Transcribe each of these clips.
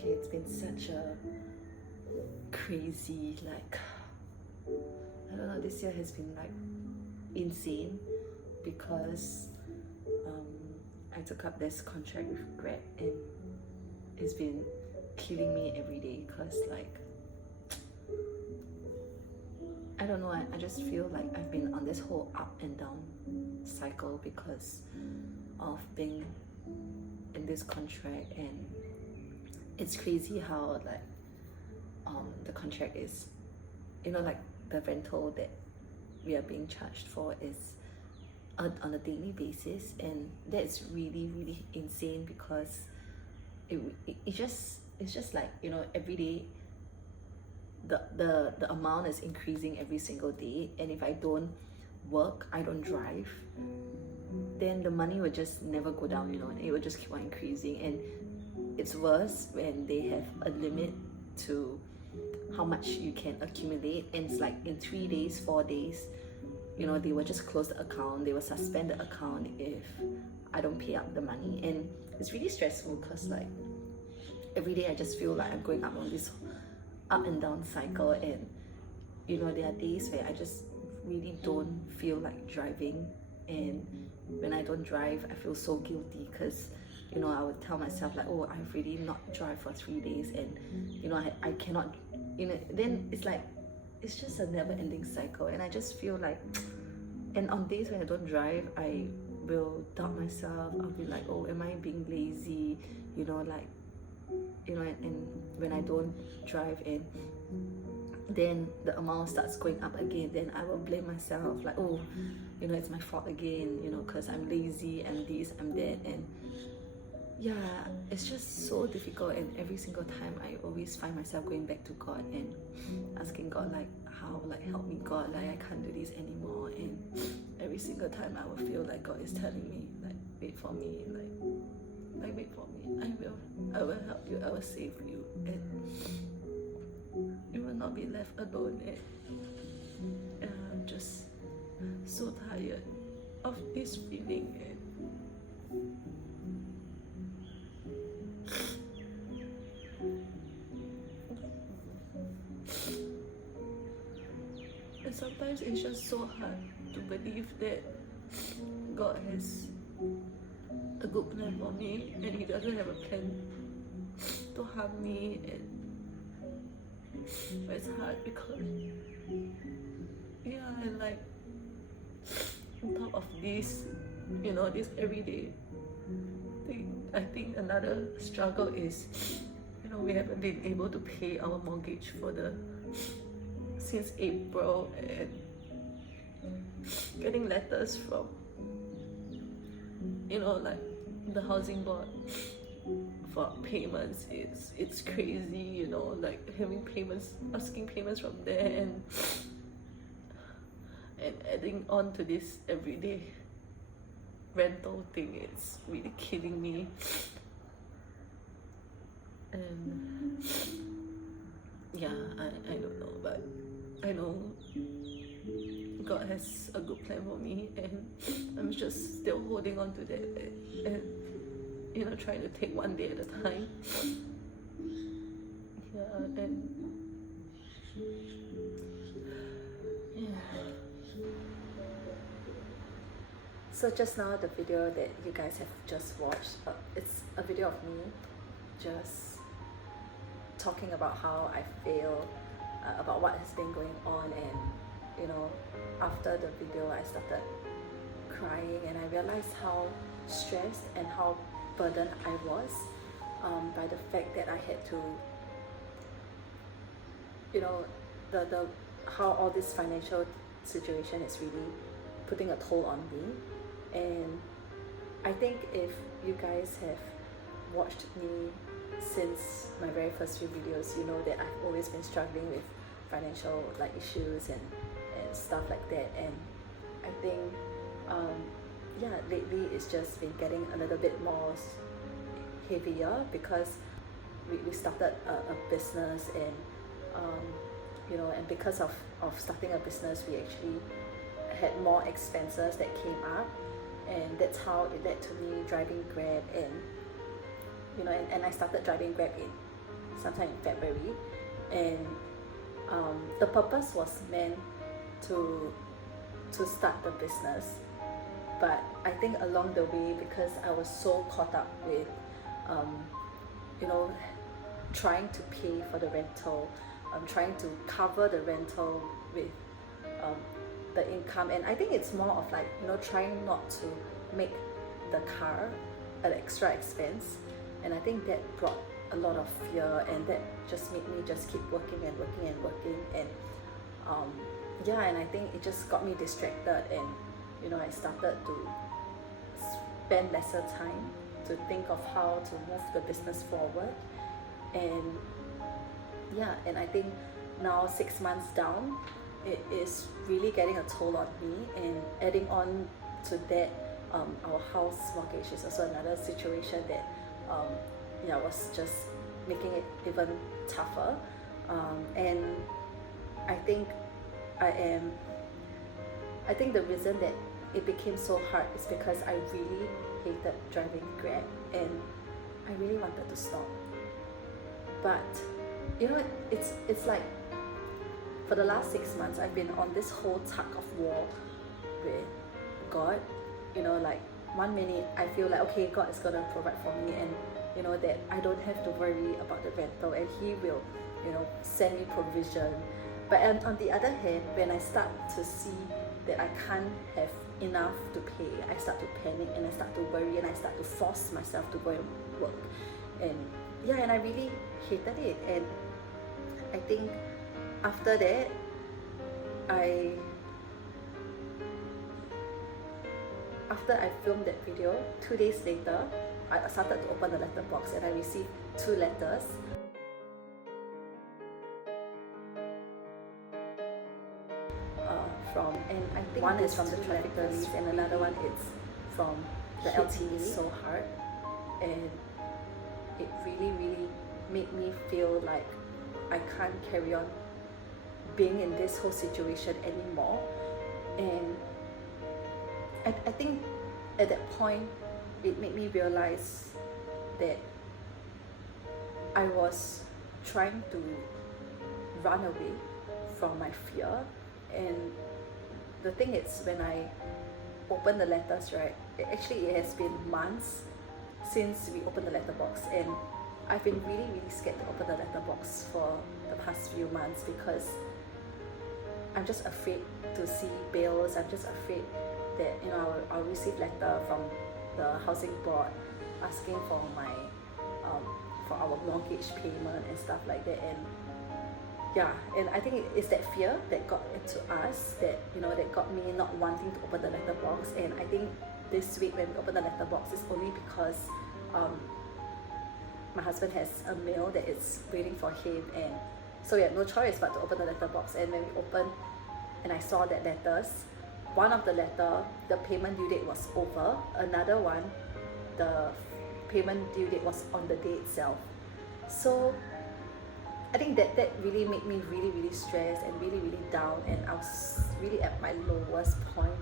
Okay, it's been such a crazy, like, I don't know, this year has been like insane because I took up this contract with Grab and it's been killing me every day because, like, I don't know, I just feel like I've been on this whole up and down cycle because of being in this contract. And it's crazy how, like, the contract is, you know, like the rental that we are being charged for is on a daily basis, and that's really insane because it's just like, you know, every day the amount is increasing every single day, and if I don't work, I don't drive, then the money will just never go down, you know, and it will just keep on increasing. And it's worse when they have a limit to how much you can accumulate, and it's like in 3 days, 4 days, you know, they will just close the account, they will suspend the account if I don't pay up the money. And it's really stressful because, like, every day I just feel like I'm going up on this up and down cycle. And you know, there are days where I just really don't feel like driving, and when I don't drive I feel so guilty because, you know, I would tell myself like, oh, I've really not drive for 3 days, and you know, I cannot, you know, then it's like, it's just a never-ending cycle. And I just feel like, and on days when I don't drive, I will doubt myself. I'll be like, oh, am I being lazy, you know, like, you know, and when I don't drive and then the amount starts going up again, then I will blame myself like, oh, you know, it's my fault again, you know, because I'm lazy, I'm this, I'm that. And yeah, it's just so difficult. And every single time I always find myself going back to God and asking God, like, how, like, help me God, like, I can't do this anymore. And every single time I will feel like God is telling me like, wait for me, like wait for me, I will help you, I will save you, and you will not be left alone. And I'm just so tired of this feeling. And sometimes it's just so hard to believe that God has a good plan for me, and He doesn't have a plan to harm me. But it's hard because, yeah, and like, on top of this, you know, this everyday thing, I think another struggle is, you know, we haven't been able to pay our mortgage since April, and getting letters from, you know, like the housing board for payments, it's crazy, you know, like asking payments from there, and adding on to this everyday rental thing, it's really killing me. And yeah, I don't know, but I know God has a good plan for me, and I'm just still holding on to that, and you know, trying to take one day at a time. Yeah, and yeah. So just now, the video that you guys have just watched, it's a video of me just talking about how I feel about what has been going on. And you know, after the video I started crying, and I realized how stressed and how burdened I was by the fact that I had to, you know, the how all this financial situation is really putting a toll on me. And I think if you guys have watched me since my very first few videos, you know that I've always been struggling with financial, like, issues and stuff like that. And I think yeah, lately it's just been getting a little bit more heavier because we started a business, and you know, and because of starting a business, we actually had more expenses that came up, and that's how it led to me driving Grab. And you know, and I started driving Grab in sometime in February, and the purpose was meant to start the business. But I think along the way, because I was so caught up with you know, trying to pay for the rental, trying to cover the rental with the income, and I think it's more of like, you know, trying not to make the car an extra expense. And I think that brought a lot of fear, and that just made me just keep working and working and working, and yeah, and I think it just got me distracted, and you know, I started to spend lesser time to think of how to move the business forward. And yeah, and I think now 6 months down, it is really getting a toll on me, and adding on to that, our house mortgage is also another situation that yeah, was just making it even tougher. And I think the reason that it became so hard is because I really hated driving Grab, and I really wanted to stop. But you know, it's like for the last 6 months I've been on this whole tug of war with God. You know, like one minute I feel like, okay, God is gonna provide for me, and you know, that I don't have to worry about the rental, and He will, you know, send me provision. But on the other hand, when I start to see that I can't have enough to pay, I start to panic, and I start to worry, and I start to force myself to go and work. And yeah, and I really hated it. And I think after that, after I filmed that video, 2 days later, I started to open the letterbox, and I received 2 letters. And I think one is from the traffic police, and another one is from the LTA. So hard, and it really, really made me feel like I can't carry on being in this whole situation anymore. And I think at that point, it made me realize that I was trying to run away from my fear. And the thing is, when I opened the letters, right, it has been months since we opened the letterbox, and I've been really, really scared to open the letterbox for the past few months, because I'm just afraid to see bills. I'm just afraid that, you know, I'll receive letter from the housing board asking for my for our mortgage payment and stuff like that. And yeah, and I think it's that fear that got into us, that, you know, that got me not wanting to open the letterbox. And I think this week when we open the letterbox, it's only because my husband has a mail that is waiting for him, and so we had no choice but to open the letterbox. And when we opened, and I saw that letters, one of the letter, the payment due date was over. Another one, the payment due date was on the day itself. So I think that really made me really, really stressed and really, really down, and I was really at my lowest point,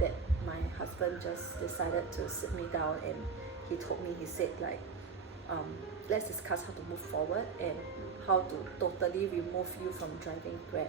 that my husband just decided to sit me down, and he told me, he said like, let's discuss how to move forward and how to totally remove you from driving Grab.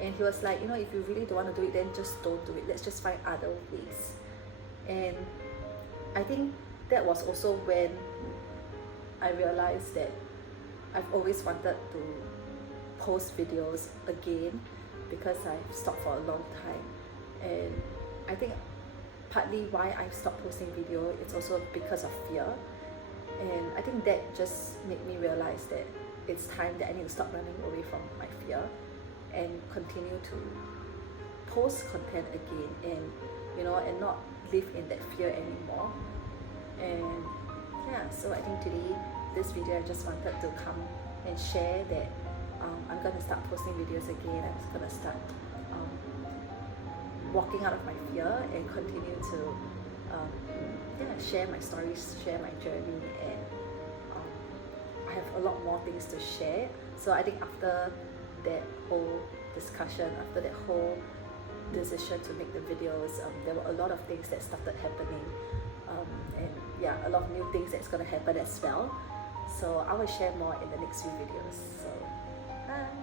And he was like, you know, if you really don't want to do it, then just don't do it. Let's just find other ways. And I think that was also when I realized that I've always wanted to post videos again, because I've stopped for a long time. And I think partly why I've stopped posting video, it's also because of fear. And I think that just made me realize that it's time that I need to stop running away from my fear and continue to post content again, and, you know, and not live in that fear anymore. And yeah, so I think today, this video, I just wanted to come and share that I'm going to start posting videos again. I'm just going to start walking out of my fear and continue to share my stories, share my journey, and I have a lot more things to share. So I think after that whole discussion, after that whole decision to make the videos, there were a lot of things that started happening, and yeah, a lot of new things that's going to happen as well. So I will share more in the next few videos. So bye.